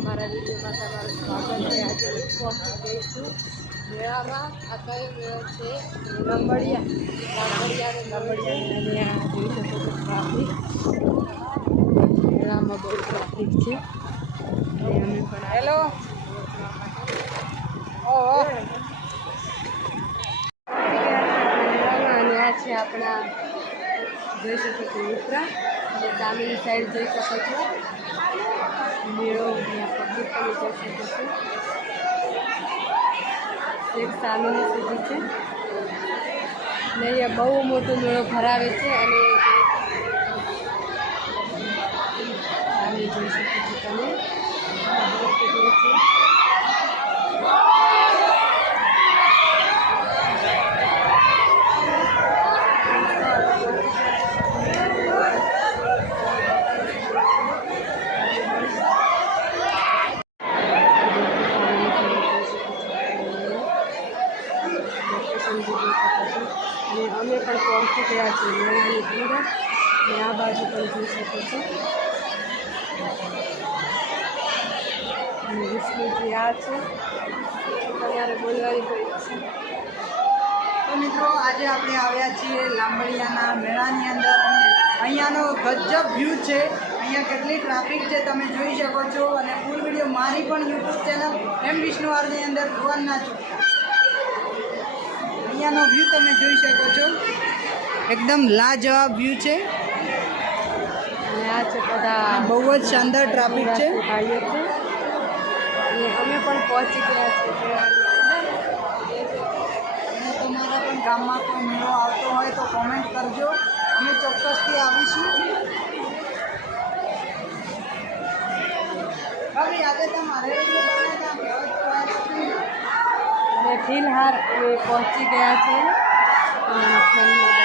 અમારા વિડીયોમાં તમારું સ્વાગત છે। આજે હું પહોંચી ગઈ છું મેળામાં। આ કયો મેળો છે? લંબડિયા અને આ જોઈ શકો છો ટ્રાફિક। મેળામાં બહુ ટ્રાફિક છે અને અમે પણ હેલો મેળામાં અને આ છે આપણા જોઈ શકો છો ઉપરા અને સામેની સાઈડ જોઈ શકો છો મેળો। અહીંયા પબ્લિક તમે જોઈ શકો છો એક સામેની સીધી છે ને અહીંયા બહુ મોટો મેળો ભરાવે છે અને સામે જોઈ શકો છો તમે કેટલી છે। અને અમે પણ પહોંચી ગયા છીએ મેળાની અંદર અને આ બાજુ પણ જોઈ શકો છો અને વિષ્ણુજી આ છે તમારે બોલવાની કોઈ છે। તો મિત્રો આજે આપણે આવ્યા છીએ લાંબડિયાના મેળાની અંદર અને અહીંયાનો ગજબ વ્યૂ છે। અહીંયા કેટલી ટ્રાફિક છે તમે જોઈ શકો છો અને ફૂલ વિડીયો મારી પણ યુટ્યુબ ચેનલ એમ વિષ્ણુવારની અંદર જોવાનું ના ચૂકતા। અહીંયાનો વ્યૂ તમે જોઈ શકો છો એકદમ લાજવાબ વ્યૂ છે અને આ છે બધા બહુ જ શાનદાર ટ્રાફિક છે। ભાઈઓ છે અને અમે પણ પહોંચી ગયા છીએ મેળાની અંદર। અને તમારા પણ ગામમાં કોઈ મેળો આવતો હોય તો કોમેન્ટ કરજો, અમે ચોક્કસથી આવીશું। હવે આજે તમારે અને ફિલહાલ અમે પહોંચી ગયા છે દવાખાનામાં।